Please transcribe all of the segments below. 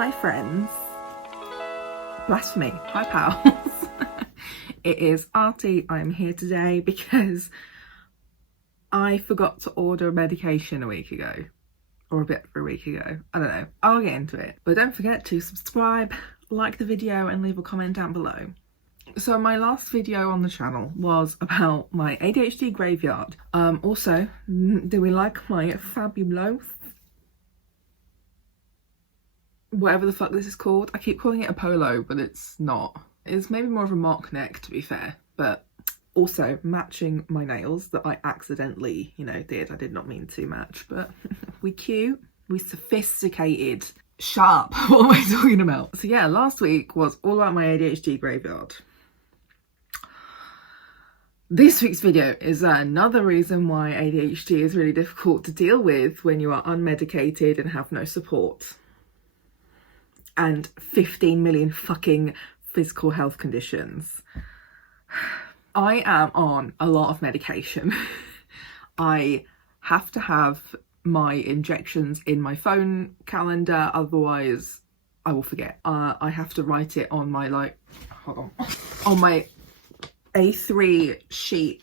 Hi friends, blasphemy, hi pals. It is Artie. I'm here today because I forgot to order medication a week ago, or a bit over a week ago. I don't know, I'll get into it. But don't forget to subscribe, like the video and leave a comment down below. So my last video on the channel was about my ADHD graveyard. Also, do we like my fabulous, whatever the fuck this is called? I keep calling it a polo, but it's not. It's maybe more of a mock neck, to be fair. But also matching my nails that I accidentally, did. I did not mean to match, but we cute, we sophisticated. Sharp. What am I talking about? So yeah, last week was all about my ADHD graveyard. This week's video is another reason why ADHD is really difficult to deal with when you are unmedicated and have no support. And 15 million fucking physical health conditions. I am on a lot of medication. I have to have my injections in my phone calendar, otherwise I will forget. I have to write it on my on my A3 sheet,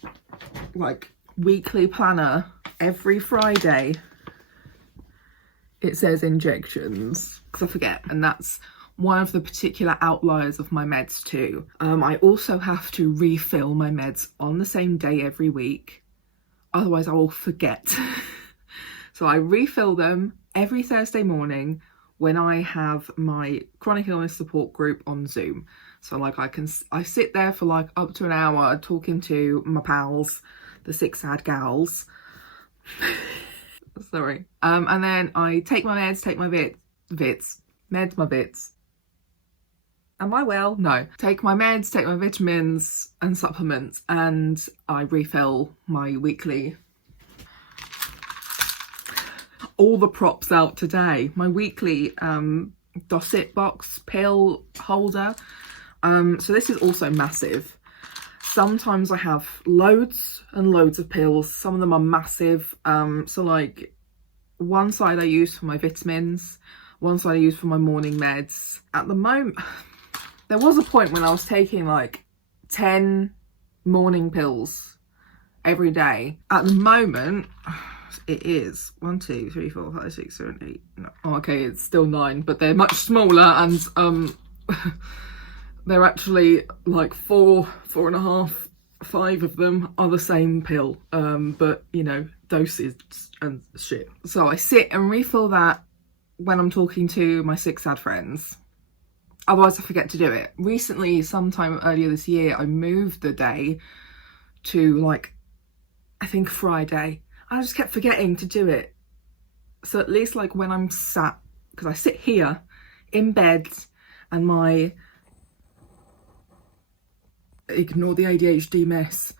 weekly planner. Every Friday it says injections because I forget, and that's one of the particular outliers of my meds too. I also have to refill my meds on the same day every week, otherwise I will forget. So I refill them every Thursday morning when I have my chronic illness support group on Zoom. So I sit there for up to an hour talking to my pals, the six sad gals. Sorry. And then I take my meds, take my meds, my bits. Am I well? No. Take my meds, take my vitamins and supplements, and I refill my weekly. All the props out today. My weekly Dossit box pill holder. So this is also massive. Sometimes I have loads and loads of pills. Some of them are massive. So one side I use for my vitamins, one side I use for my morning meds. At the moment, there was a point when I was taking 10 morning pills every day. At the moment, it is 1, 2, 3, 4, 5, 6, 7, 8. No. Oh, okay, it's still 9, but they're much smaller, and they're actually 4, 4.5, 5 of them are the same pill, but doses and shit. So I sit and refill that when I'm talking to my six sad friends. Otherwise I forget to do it. Recently, sometime earlier this year, I moved the day to I think Friday. I just kept forgetting to do it. So at least when I'm sat, because I sit here in bed and my, ignore the ADHD mess,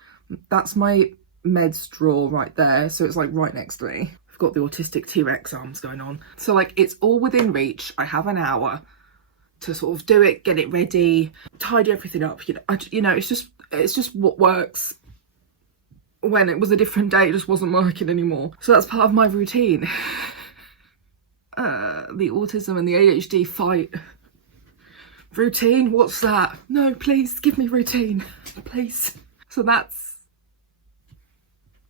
that's my meds drawer right there. So it's right next to me. I've got the autistic T-Rex arms going on. So it's all within reach. I have an hour to sort of do it, get it ready, tidy everything up. It's just what works. When it was a different day, it just wasn't working anymore. So that's part of my routine. The autism and the ADHD fight. Routine? What's that? No, please, give me routine. Please. So that's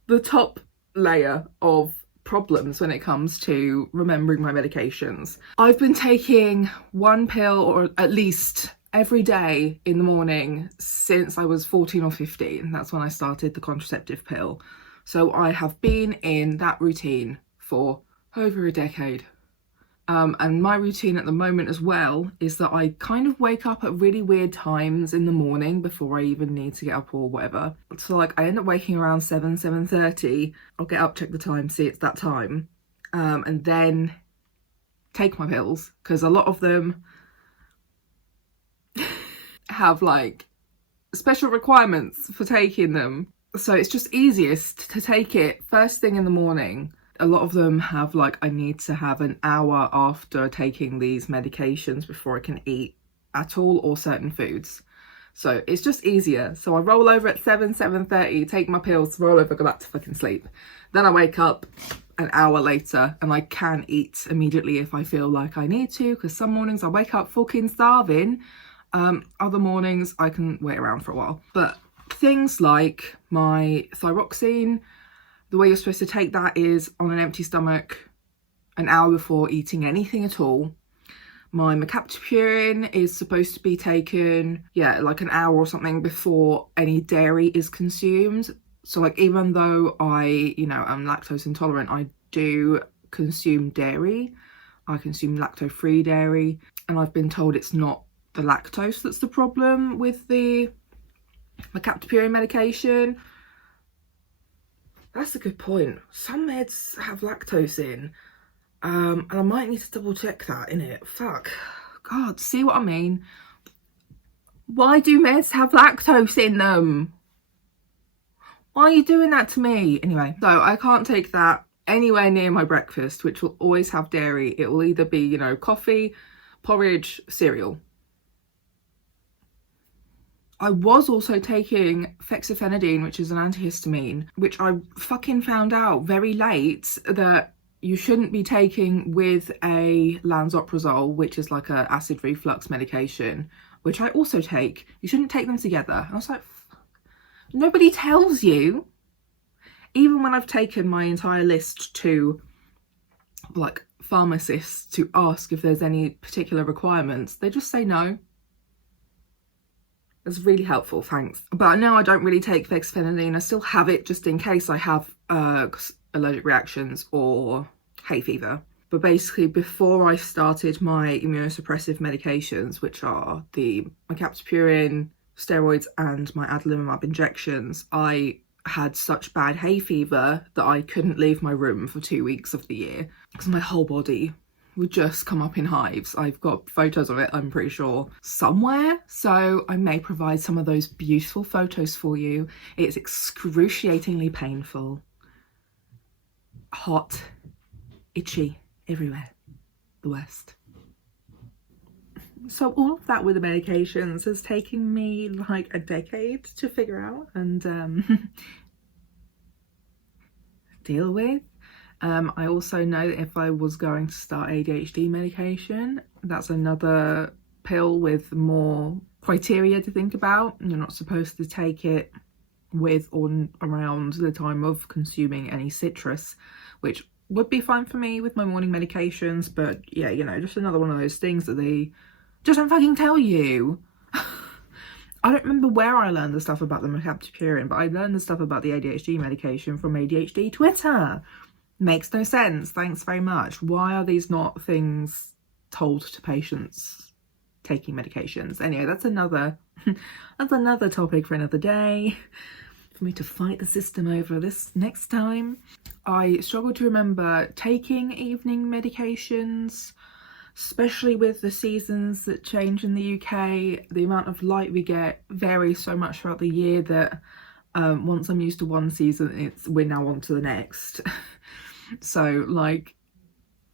the top layer of problems when it comes to remembering my medications. I've been taking one pill, or at least every day in the morning since I was 14 or 15. That's when I started the contraceptive pill. So I have been in that routine for over a decade. And my routine at the moment as well is that I kind of wake up at really weird times in the morning before I even need to get up or whatever. So I end up waking around 7:30. I'll get up, check the time, see it's that time, and then take my pills, because a lot of them have special requirements for taking them. So it's just easiest to take it first thing in the morning. A lot of them have I need to have an hour after taking these medications before I can eat at all, or certain foods. So it's just easier. So I roll over at 7:30, take my pills, roll over, go back to fucking sleep. Then I wake up an hour later and I can eat immediately if I feel like I need to, because some mornings I wake up fucking starving. Other mornings I can wait around for a while. But things like my thyroxine, the way you're supposed to take that is on an empty stomach an hour before eating anything at all. My mercaptopurine is supposed to be taken, yeah, like an hour or something before any dairy is consumed. So like, even though I, you know, I'm lactose intolerant, I do consume dairy. I consume lacto-free dairy, and I've been told it's not the lactose that's the problem with the mercaptopurine medication. That's a good point. Some meds have lactose in. And I might need to double check that, innit? Fuck. God, see what I mean? Why do meds have lactose in them? Why are you doing that to me? Anyway, so I can't take that anywhere near my breakfast, which will always have dairy. It will either be, you know, coffee, porridge, cereal. I was also taking fexofenadine, which is an antihistamine, which I fucking found out very late that you shouldn't be taking with a lansoprazole, which is like a acid reflux medication, which I also take. You shouldn't take them together. I was like, fuck. Nobody tells you. Even when I've taken my entire list to like pharmacists to ask if there's any particular requirements, they just say no. It's really helpful, thanks. But now I don't really take fexofenadine. I still have it just in case I have allergic reactions or hay fever. But basically, before I started my immunosuppressive medications, which are the mercaptopurine, steroids and my adalimumab injections, I had such bad hay fever that I couldn't leave my room for 2 weeks of the year because my whole body would just come up in hives. I've got photos of it, I'm pretty sure, somewhere. So I may provide some of those beautiful photos for you. It's excruciatingly painful. Hot, itchy, everywhere. The worst. So all of that with the medications has taken me like a decade to figure out and deal with. I also know that if I was going to start ADHD medication, that's another pill with more criteria to think about. You're not supposed to take it with or around the time of consuming any citrus, which would be fine for me with my morning medications, but yeah, you know, just another one of those things that they just don't fucking tell you. I don't remember where I learned the stuff about the mercaptopurine, but I learned the stuff about the ADHD medication from ADHD Twitter. Makes no sense. Thanks very much. Why are these not things told to patients taking medications? Anyway, that's another topic for another day for me to fight the system over this next time. I struggle to remember taking evening medications, especially with the seasons that change in the UK. The amount of light we get varies so much throughout the year that once I'm used to one season, we're now on to the next. So like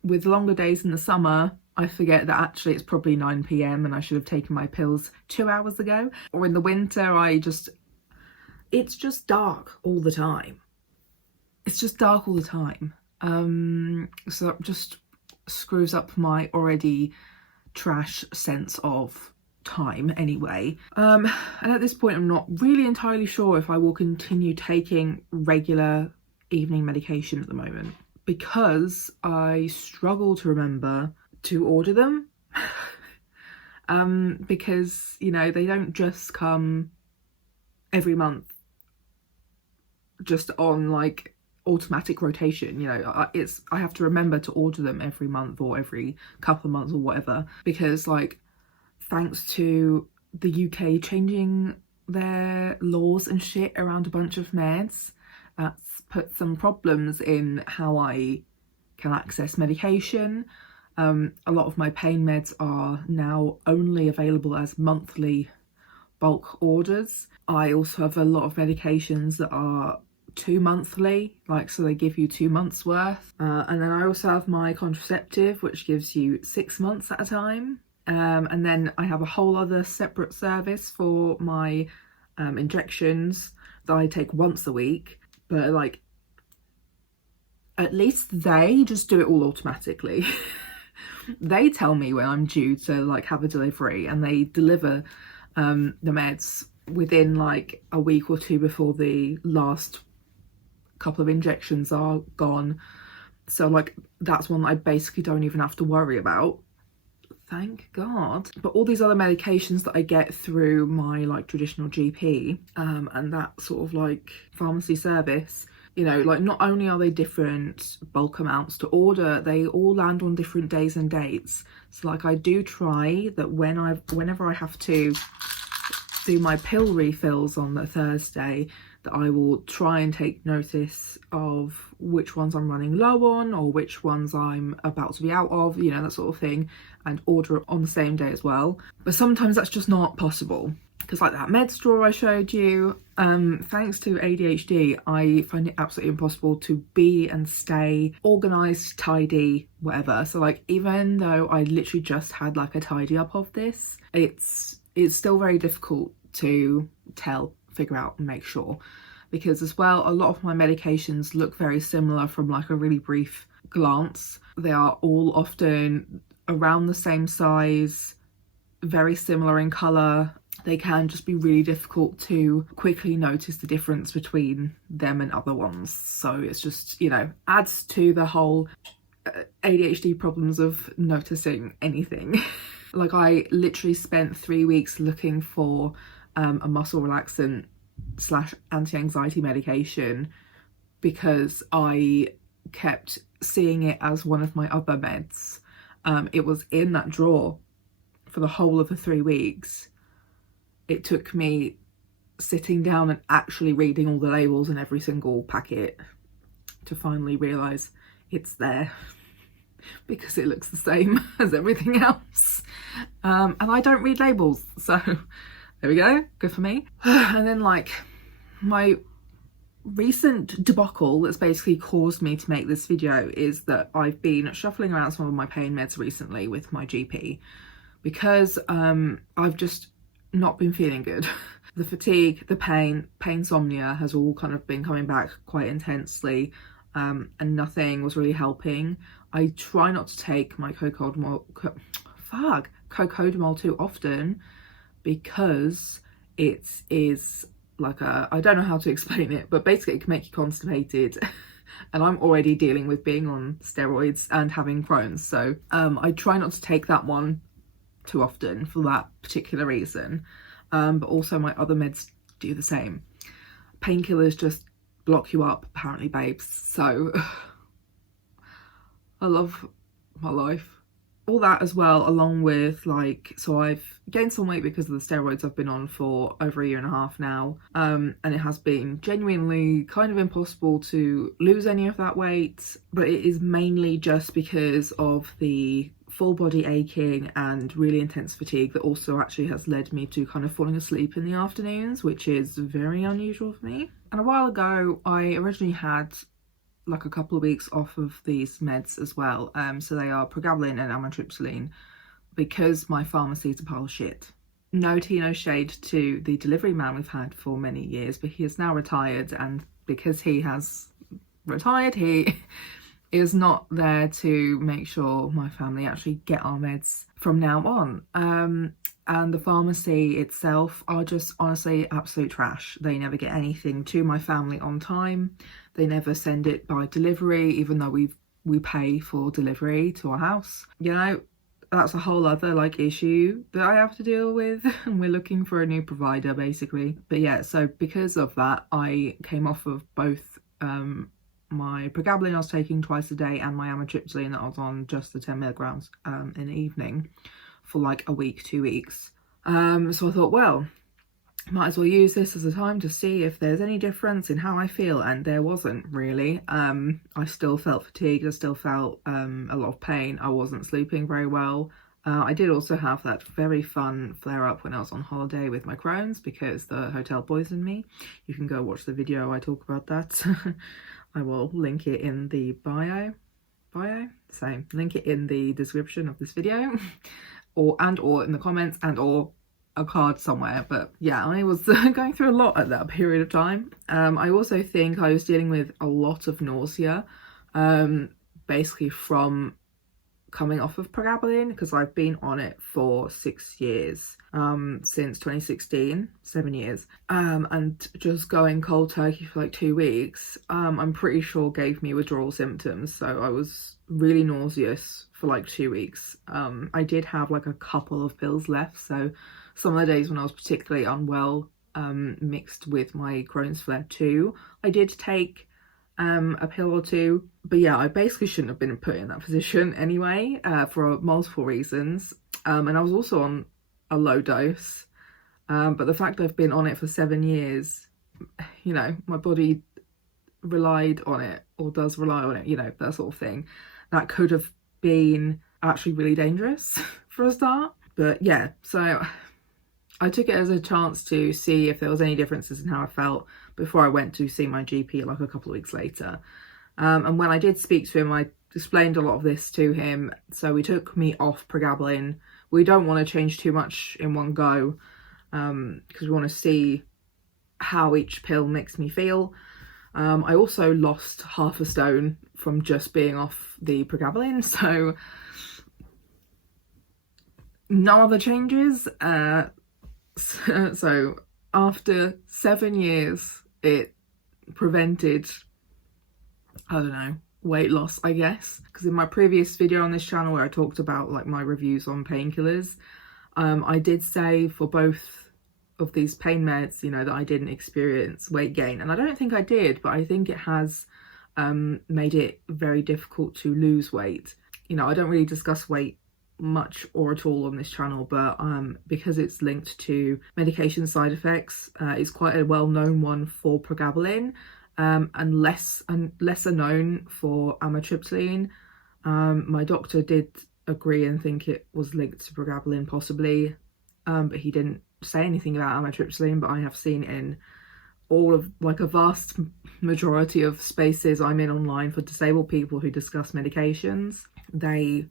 with longer days in the summer, I forget that actually it's probably 9 PM and I should have taken my pills 2 hours ago. Or in the winter, it's just dark all the time. It's just dark all the time. So it just screws up my already trash sense of time anyway. And at this point, I'm not really entirely sure if I will continue taking regular evening medication at the moment, because I struggle to remember to order them. Because, you know, they don't just come every month just on like automatic rotation. You know, I have to remember to order them every month or every couple of months or whatever, because like thanks to the UK changing their laws and shit around a bunch of meds, that's put some problems in how I can access medication. A lot of my pain meds are now only available as monthly bulk orders. I also have a lot of medications that are 2 monthly, like, so they give you 2 months worth. And then I also have my contraceptive, which gives you 6 months at a time. And then I have a whole other separate service for my injections that I take once a week, but like at least they just do it all automatically. They tell me when I'm due to like have a delivery, and they deliver the meds within like a week or two before the last couple of injections are gone. So like that's one that I basically don't even have to worry about, thank God. But all these other medications that I get through my like traditional GP and that sort of like pharmacy service, you know, like not only are they different bulk amounts to order, they all land on different days and dates. So like I do try that whenever I have to do my pill refills on the Thursday, that I will try and take notice of which ones I'm running low on or which ones I'm about to be out of, you know, that sort of thing, and order it on the same day as well. But sometimes that's just not possible, because like that med straw I showed you, thanks to ADHD, I find it absolutely impossible to be and stay organised, tidy, whatever. So like even though I literally just had like a tidy up of this, it's still very difficult to figure out and make sure, because as well a lot of my medications look very similar from like a really brief glance. They are all often around the same size, very similar in colour. They can just be really difficult to quickly notice the difference between them and other ones. So it's just, you know, adds to the whole ADHD problems of noticing anything. Like I literally spent 3 weeks looking for a muscle relaxant / anti-anxiety medication, because I kept seeing it as one of my other meds. It was in that drawer for the whole of the 3 weeks. It took me sitting down and actually reading all the labels in every single packet to finally realise it's there, because it looks the same as everything else. And I don't read labels, so there we go, good for me. And then like my recent debacle that's basically caused me to make this video is that I've been shuffling around some of my pain meds recently with my GP, because I've just not been feeling good. The fatigue, the pain, insomnia has all kind of been coming back quite intensely, and nothing was really helping. I try not to take my cocodamol too often, because it is like I don't know how to explain it, but basically it can make you constipated. And I'm already dealing with being on steroids and having Crohn's, so I try not to take that one too often for that particular reason. But also my other meds do the same. Painkillers just block you up, apparently, babes. So I love my life. All that as well, along with like, so I've gained some weight because of the steroids I've been on for over 1.5 years now, and it has been genuinely kind of impossible to lose any of that weight, but it is mainly just because of the full body aching and really intense fatigue that also actually has led me to kind of falling asleep in the afternoons, which is very unusual for me. And a while ago I originally had like a couple of weeks off of these meds as well, so they are pregabalin and amitriptyline, because my pharmacy is a pile of shit. No tea, no shade to the delivery man we've had for many years, but he is now retired, and because he has retired, he is not there to make sure my family actually get our meds from now on. And the pharmacy itself are just honestly absolute trash. They never get anything to my family on time. They never send it by delivery, even though we pay for delivery to our house. You know, that's a whole other like issue that I have to deal with, and we're looking for a new provider basically. But yeah, so because of that, I came off of both my pregabalin I was taking twice a day and my amitriptyline that I was on just the 10 milligrams in the evening for like a week, 2 weeks. So I thought, well, might as well use this as a time to see if there's any difference in how I feel, and there wasn't really. I still felt fatigued, I still felt a lot of pain, I wasn't sleeping very well. I did also have that very fun flare-up when I was on holiday with my Crohn's, because the hotel poisoned me. You can go watch the video I talk about that. I will link it in the link it in the description of this video. or in the comments and or a card somewhere. But yeah, I was going through a lot at that period of time. I also think I was dealing with a lot of nausea, basically from coming off of pregabalin, because I've been on it for 6 years, since 2016, 7 years, and just going cold turkey for like 2 weeks, I'm pretty sure gave me withdrawal symptoms. So I was really nauseous for like 2 weeks. I did have like a couple of pills left, so some of the days when I was particularly unwell, mixed with my Crohn's flare too, I did take a pill or two. But yeah, I basically shouldn't have been put in that position anyway, for multiple reasons. And I was also on a low dose, but the fact I've been on it for 7 years, you know, my body relied on it, or does rely on it, you know, that sort of thing. That could have been actually really dangerous for a start. But yeah, so I took it as a chance to see if there was any differences in how I felt before I went to see my GP like a couple of weeks later. And when I did speak to him, I explained a lot of this to him. So he took me off pregabalin. We don't want to change too much in one go, because we want to see how each pill makes me feel. I also lost half a stone from just being off the pregabalin, so no other changes. So after 7 years, it prevented, I don't know, weight loss, I guess. Because in my previous video on this channel where I talked about like my reviews on painkillers, I did say for both of these pain meds, you know, that I didn't experience weight gain. And I don't think I did, but I think it has made it very difficult to lose weight. You know, I don't really discuss weight much or at all on this channel, but because it's linked to medication side effects, it's quite a well-known one for pregabalin, and lesser known for amitriptyline. My doctor did agree and think it was linked to pregabalin possibly, but he didn't say anything about amitriptyline. But I have seen in all of like a vast majority of spaces I'm in online for disabled people who discuss medications, they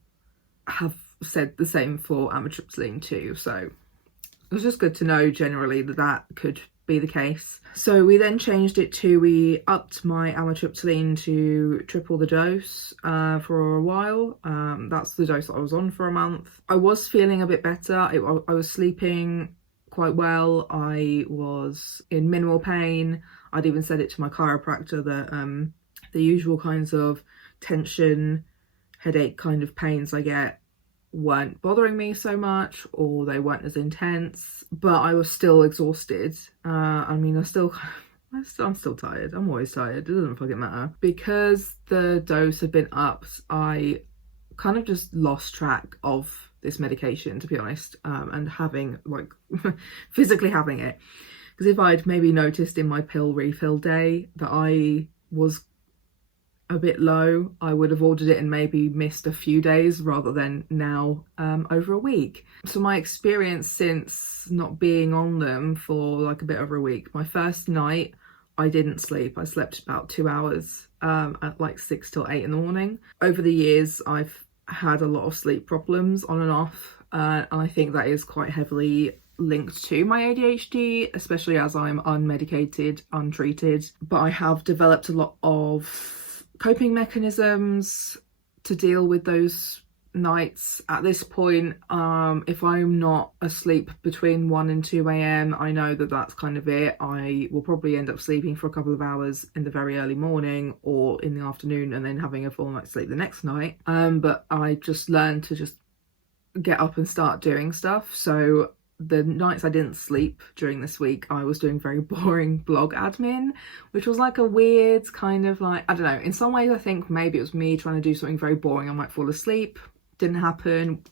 have said the same for amitriptyline too. So it was just good to know generally that that could be the case. So we then changed it to, we upped my amitriptyline to triple the dose for a while. That's the dose that I was on for a month. I was feeling a bit better. I was sleeping quite well. I was in minimal pain. I'd even said it to my chiropractor that the usual kinds of tension, headache kind of pains I get weren't bothering me so much, or they weren't as intense, but I was still exhausted. I mean, I'm still tired. I'm always tired. It doesn't fucking matter. Because the dose had been upped, I kind of just lost track of this medication, to be honest, and having like physically having it. Because if I'd maybe noticed in my pill refill day that I was a bit low, I would have ordered it and maybe missed a few days rather than now over a week. So my experience since not being on them for like a bit over a week, my first night I didn't sleep. I slept about 2 hours at like 6 till 8 in the morning. Over the years I've had a lot of sleep problems on and off, and I think that is quite heavily linked to my ADHD, especially as I'm unmedicated, untreated. But I have developed a lot of coping mechanisms to deal with those nights. At this point, if I'm not asleep between 1 and 2 a.m, I know that that's kind of it. I will probably end up sleeping for a couple of hours in the very early morning or in the afternoon, and then having a full night's sleep the next night. But I just learned to just get up and start doing stuff. So the nights I didn't sleep during this week, I was doing very boring blog admin, which was like a weird kind of like, I don't know, in some ways I think maybe it was me trying to do something very boring. I might fall asleep. Didn't happen.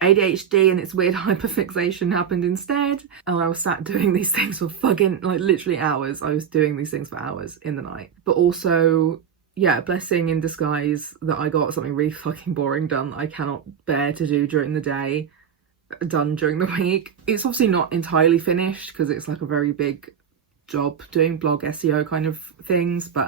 ADHD and its weird hyperfixation happened instead, and I was sat doing these things for fucking like literally hours. I was doing these things for hours in the night. But also, yeah, blessing in disguise that I got something really fucking boring done that I cannot bear to do during the day done during the week. It's obviously not entirely finished because it's like a very big job doing blog SEO kind of things, but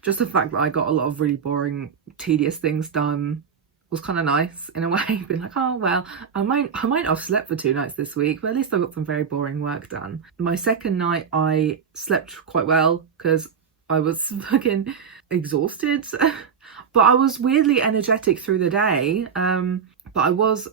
just the fact that I got a lot of really boring, tedious things done was kind of nice in a way. Being like, oh well, I might not have slept for 2 nights this week, but at least I got some very boring work done. My second night I slept quite well because I was fucking exhausted. But I was weirdly energetic through the day. But I was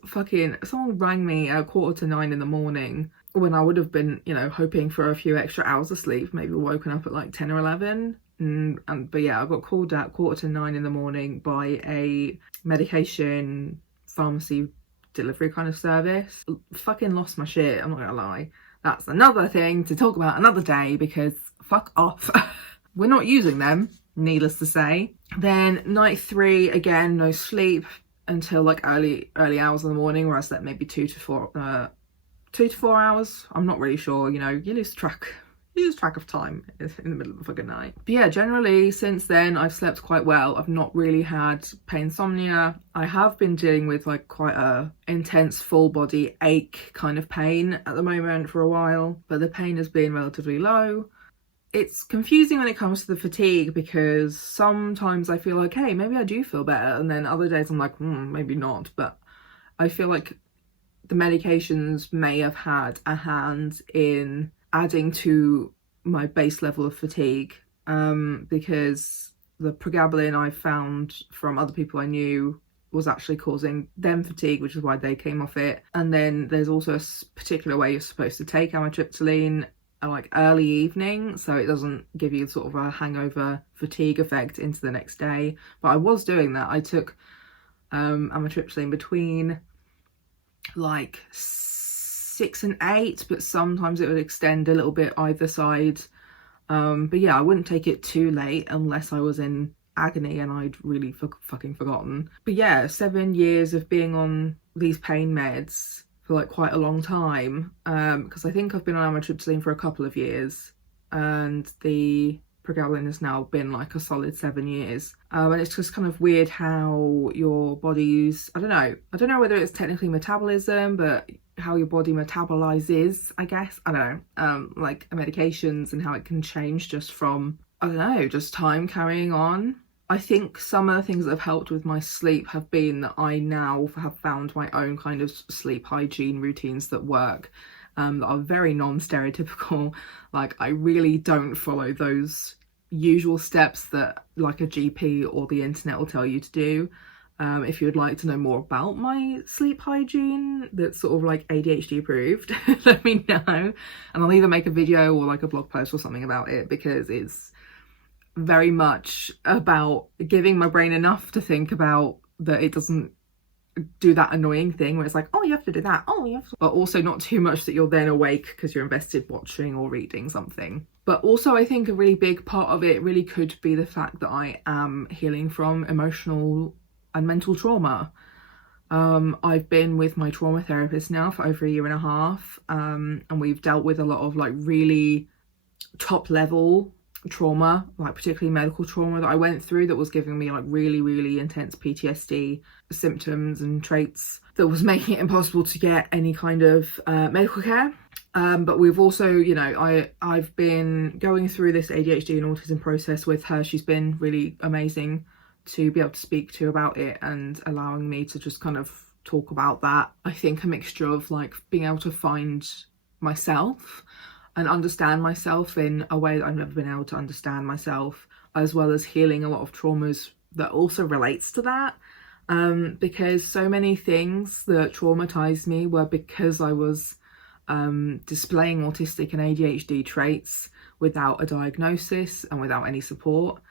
someone rang me at 8:45 in the morning when I would have been, you know, hoping for a few extra hours of sleep, maybe woken up at like 10 or 11. But yeah, I got called at 8:45 in the morning by a medication pharmacy delivery kind of service. Fucking lost my shit, I'm not gonna lie. That's another thing to talk about another day, because fuck off. We're not using them, needless to say. Then night 3, again, no sleep until like early hours of the morning, where I slept maybe 2 to 4 hours. I'm not really sure, you know, you lose track of time in the middle of the fucking night. But yeah, generally since then I've slept quite well. I've not really had painsomnia. I have been dealing with like quite a intense full body ache kind of pain at the moment for a while, but the pain has been relatively low. It's confusing when it comes to the fatigue, because sometimes I feel like, hey, maybe I do feel better, and then other days I'm like, maybe not. But I feel like the medications may have had a hand in adding to my base level of fatigue, because the pregabalin I found from other people I knew was actually causing them fatigue, which is why they came off it. And then there's also a particular way you're supposed to take amitriptyline, like early evening, so it doesn't give you sort of a hangover fatigue effect into the next day. But I was doing that. I took amitriptyline between like 6 and 8, but sometimes it would extend a little bit either side. But yeah, I wouldn't take it too late unless I was in agony and I'd really fucking forgotten. But yeah, 7 years of being on these pain meds for like quite a long time, because I think I've been on amitriptyline for a couple of years, and the pregabalin has now been like a solid 7 years. And it's just kind of weird how your body's, I don't know whether it's technically metabolism, but how your body metabolizes, I guess, I don't know, like medications, and how it can change just from, I don't know, just time carrying on. I think some of the things that have helped with my sleep have been that I now have found my own kind of sleep hygiene routines that work, that are very non-stereotypical. Like, I really don't follow those usual steps that like a GP or the internet will tell you to do. If you would like to know more about my sleep hygiene that's sort of like ADHD approved, let me know, and I'll either make a video or like a blog post or something about it, because it's very much about giving my brain enough to think about that it doesn't do that annoying thing where it's like, oh, you have to do that, oh, you have to, but also not too much that you're then awake because you're invested watching or reading something. But also I think a really big part of it really could be the fact that I am healing from emotional and mental trauma. I've been with my trauma therapist now for over 1.5 years, and we've dealt with a lot of like really top level trauma, like particularly medical trauma that I went through, that was giving me like really intense PTSD symptoms and traits that was making it impossible to get any kind of medical care. But we've also, you know, I've been going through this ADHD and autism process with her. She's been really amazing to be able to speak to about it and allowing me to just kind of talk about that. I think a mixture of like being able to find myself and understand myself in a way that I've never been able to understand myself, as well as healing a lot of traumas that also relates to that. Because so many things that traumatized me were because I was displaying autistic and ADHD traits without a diagnosis and without any support.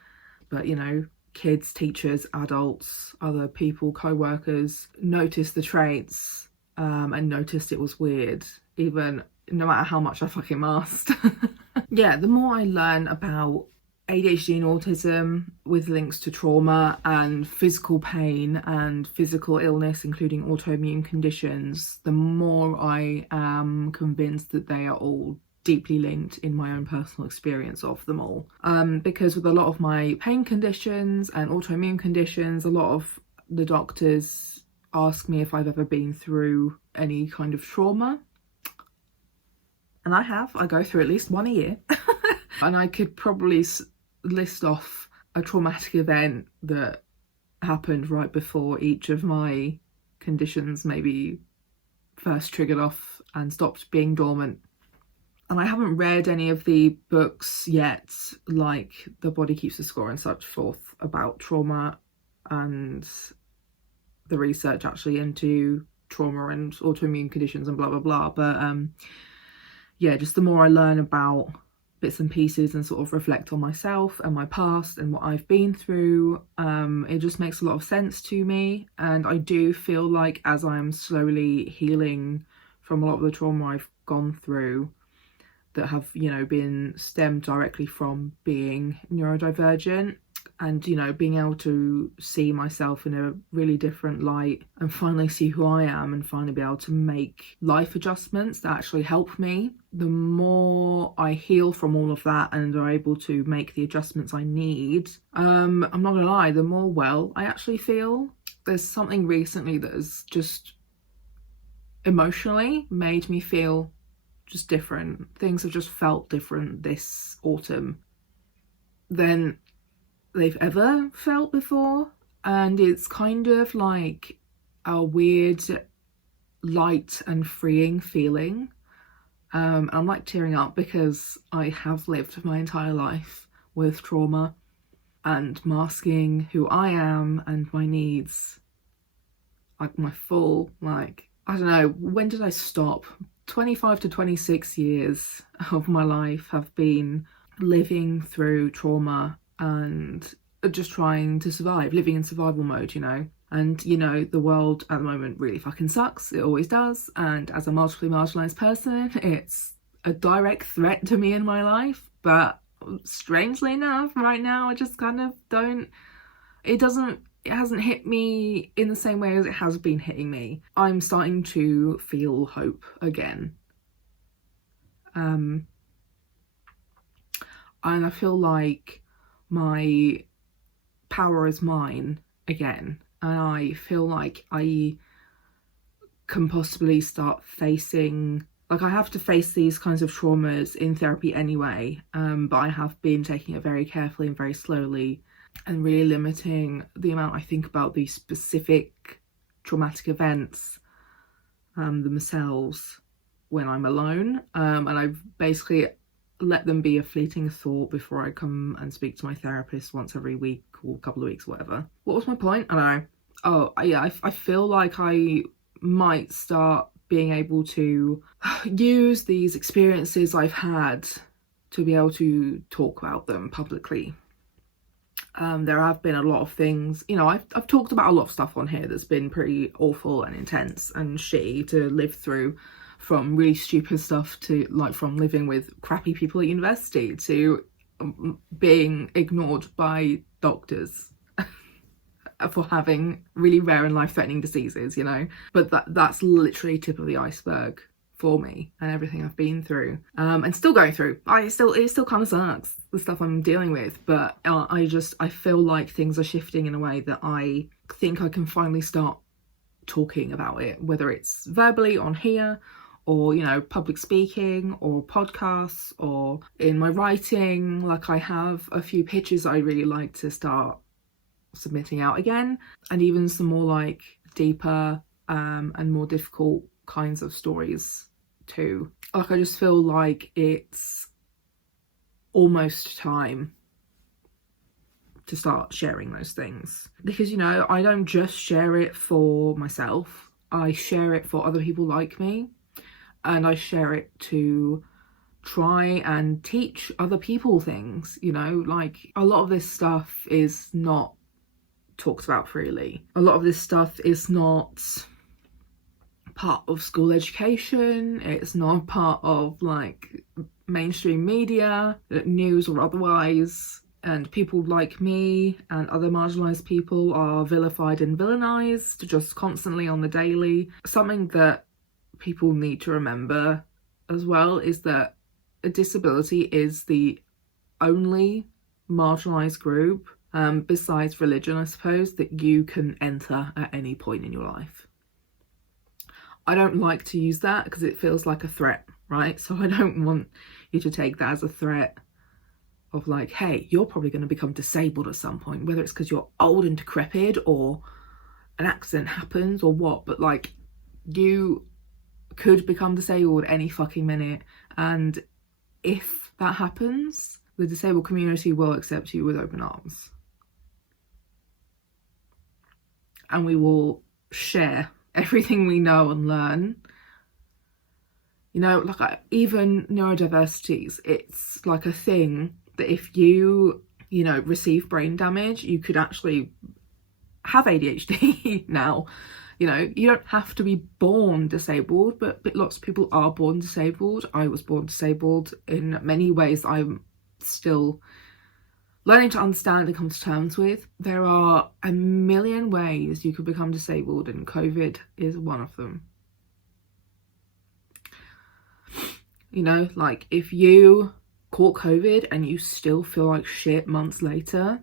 But, you know, kids, teachers, adults, other people, co-workers noticed the traits and noticed it was weird, even no matter how much I fucking masked. Yeah, the more I learn about ADHD and autism with links to trauma and physical pain and physical illness, including autoimmune conditions, the more I am convinced that they are all deeply linked in my own personal experience of them all. Because with a lot of my pain conditions and autoimmune conditions, a lot of the doctors ask me if I've ever been through any kind of trauma. And I have. I go through at least one a year. And I could probably list off a traumatic event that happened right before each of my conditions maybe first triggered off and stopped being dormant. And I haven't read any of the books yet, like The Body Keeps the Score and such forth, about trauma and the research actually into trauma and autoimmune conditions and blah blah blah. But yeah, just the more I learn about bits and pieces and sort of reflect on myself and my past and what I've been through, it just makes a lot of sense to me. And I do feel like as I'm slowly healing from a lot of the trauma I've gone through that have, you know, been stemmed directly from being neurodivergent, and, you know, being able to see myself in a really different light and finally see who I am and finally be able to make life adjustments that actually help me. The more I heal from all of that and are able to make the adjustments I need, I'm not gonna lie, the more well I actually feel. There's something recently that has just emotionally made me feel just different. Things have just felt different this autumn than they've ever felt before, and it's kind of like a weird light and freeing feeling. I'm like tearing up because I have lived my entire life with trauma and masking who I am and my needs, like my full, like, I don't know, when did I stop? 25 to 26 years of my life have been living through trauma and just trying to survive, living in survival mode, you know. And, you know, the world at the moment really fucking sucks. It always does. And as a multiply marginalised person, it's a direct threat to me in my life. But strangely enough, right now, I just kind of don't, it hasn't hit me in the same way as it has been hitting me. I'm starting to feel hope again. And I feel like my power is mine again. And I feel like I can possibly start facing, like, I have to face these kinds of traumas in therapy anyway. But I have been taking it very carefully and very slowly, and really limiting the amount I think about these specific traumatic events themselves when I'm alone. And I've basically let them be a fleeting thought before I come and speak to my therapist once every week or a couple of weeks, whatever. What was my point? I don't know. Oh, yeah, I feel like I might start being able to use these experiences I've had to be able to talk about them publicly. There have been a lot of things, you know, I've talked about a lot of stuff on here that's been pretty awful and intense and shitty to live through, from really stupid stuff to, like, from living with crappy people at university to being ignored by doctors for having really rare and life-threatening diseases, you know. But that's literally tip of the iceberg for me and everything I've been through, and still going through. It still kind of sucks, the stuff I'm dealing with, but I feel like things are shifting in a way that I think I can finally start talking about it, whether it's verbally on here or, you know, public speaking or podcasts or in my writing. Like, I have a few pitches I really like to start submitting out again, and even some more like deeper and more difficult kinds of stories too. Like, I just feel like it's almost time to start sharing those things, because, you know, I don't just share it for myself, I share it for other people like me, and I share it to try and teach other people things, you know. Like, a lot of this stuff is not talked about freely. A lot of this stuff is not part of school education, it's not part of, like, mainstream media, news or otherwise, and people like me and other marginalised people are vilified and villainized just constantly on the daily. Something that people need to remember as well is that a disability is the only marginalised group, besides religion, I suppose, that you can enter at any point in your life. I don't like to use that because it feels like a threat, right? So I don't want you to take that as a threat of like, hey, you're probably going to become disabled at some point, whether it's because you're old and decrepit or an accident happens or what, but like you could become disabled any fucking minute, and if that happens, the disabled community will accept you with open arms, and we will share everything we know and learn. You know, like even neurodiversities, it's like a thing that if you know, receive brain damage, you could actually have ADHD now. You know, you don't have to be born disabled, but lots of people are born disabled. I was born disabled. In many ways, I'm still learning to understand and come to terms with. There are a million ways you could become disabled, and COVID is one of them. You know, like if you caught COVID and you still feel like shit months later,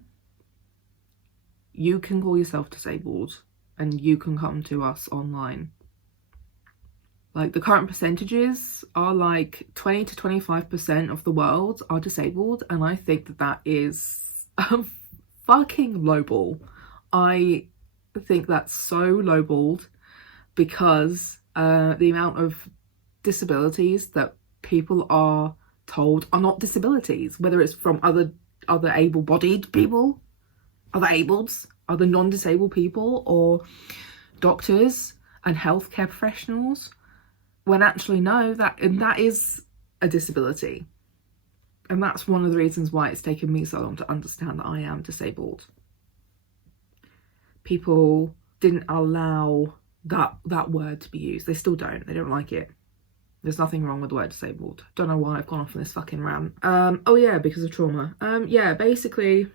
you can call yourself disabled and you can come to us online. Like the current percentages are like 20 to 25% of the world are disabled, and I think that that is a fucking lowball. I think that's so lowballed because the amount of disabilities that people are told are not disabilities, whether it's from other able-bodied people, other ableds, other non-disabled people, or doctors and healthcare professionals, when actually no, that is a disability. And that's one of the reasons why it's taken me so long to understand that I am disabled. People didn't allow that word to be used. They still don't. They don't like it. There's nothing wrong with the word disabled. Don't know why I've gone off on this fucking rant. Oh yeah, because of trauma. Yeah, basically,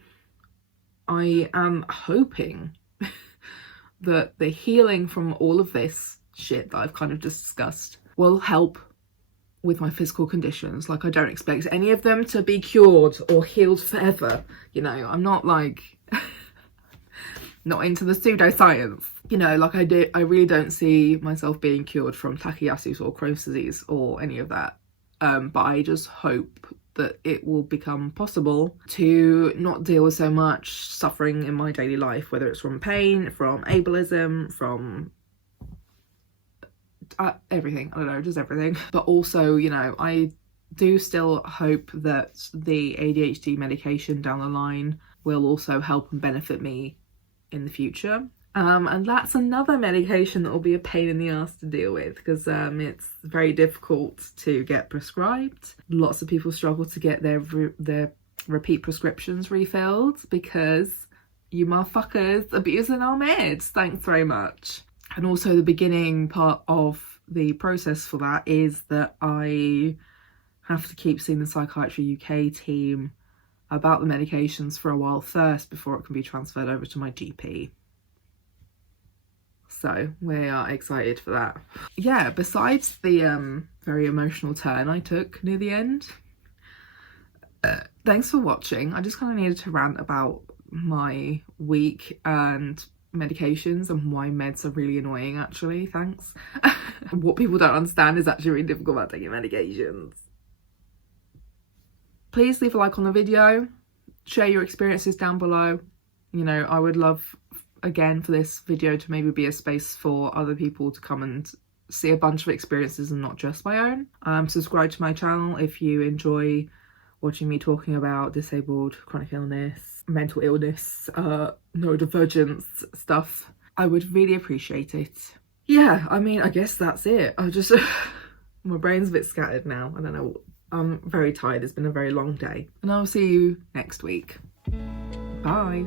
I am hoping that the healing from all of this shit that I've kind of discussed will help with my physical conditions. Like, I don't expect any of them to be cured or healed forever. You know, I'm not like, not into the pseudoscience. You know, like I really don't see myself being cured from Takayasu's or Crohn's disease or any of that. But I just hope that it will become possible to not deal with so much suffering in my daily life, whether it's from pain, from ableism, from everything. I don't know, just everything. But also, you know, I do still hope that the ADHD medication down the line will also help and benefit me in the future. And that's another medication that will be a pain in the ass to deal with, because it's very difficult to get prescribed. Lots of people struggle to get their repeat prescriptions refilled because you motherfuckers abusing our meds. Thanks very much. And also the beginning part of the process for that is that I have to keep seeing the Psychiatry UK team about the medications for a while first before it can be transferred over to my GP. So we are excited for that. Yeah, besides the very emotional turn I took near the end, thanks for watching. I just kind of needed to rant about my week and medications and why meds are really annoying, actually. Thanks. What people don't understand is actually really difficult about taking medications. Please leave a like on the video, share your experiences down below. You know, I would love, again, for this video to maybe be a space for other people to come and see a bunch of experiences and not just my own. Subscribe to my channel if you enjoy watching me talking about disabled, chronic illness, mental illness, neurodivergence stuff. I would really appreciate it. Yeah, I mean, I guess that's it. I just my brain's a bit scattered now. I don't know. I'm very tired. It's been a very long day. And I'll see you next week. Bye.